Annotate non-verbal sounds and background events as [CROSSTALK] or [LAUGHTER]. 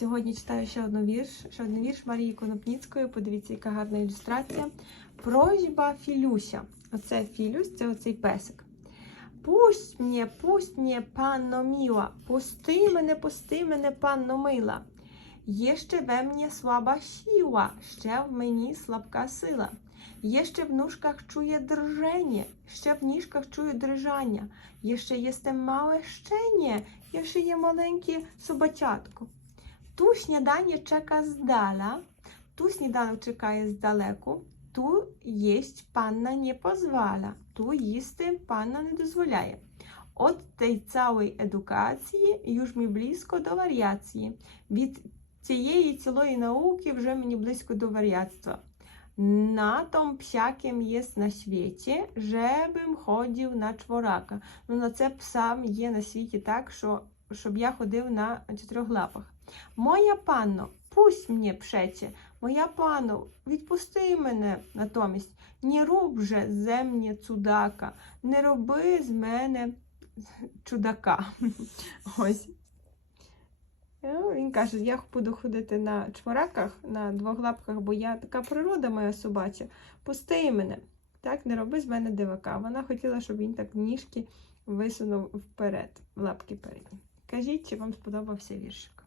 Сьогодні читаю ще одну вірш, ще один вірш Марії Конопніцької. Подивіться, яка гарна ілюстрація. Просьба Філюся. Оце Філюсь, це оцей песик. Пусть мене, пусть мене, панно мила, пусти мене, пусти мене, панно мила. Є ще ve mnie слаба сила, ще в мені слабка сила. Є ще в nóżkach чує држення, ще в ніжках чую дрижання. Є ще єсте мале щеня, є ще є маленьке собачатко. Tu śniadanie czeka z dala, tu śniadanek czekає zдалеку, tu jeść panna nie pozwala, tu їсти panna не дозволяє. От tej całej edukacji już mi blisko do wariacji. Від цієї цілої науки вже мені близько до варіатства. На том псяким єсть на світі, жебим ходив на чворака. Ну, на це псам є на світі так, що, щоб я ходив на чотирьох лапах. Моя панно, пусть мені пшече, моя панно, відпусти мене натомість. Не руб же земні цудака, не роби з мене чудака. [LAUGHS] Ось. Ну, Він каже, я буду ходити на чвораках, на двох лапках, бо я така природа моя собача. Пусти мене. Так, не роби з мене дивака. Вона хотіла, щоб він так ніжки висунув вперед, лапки передні. Кажіть, чи вам сподобався віршик.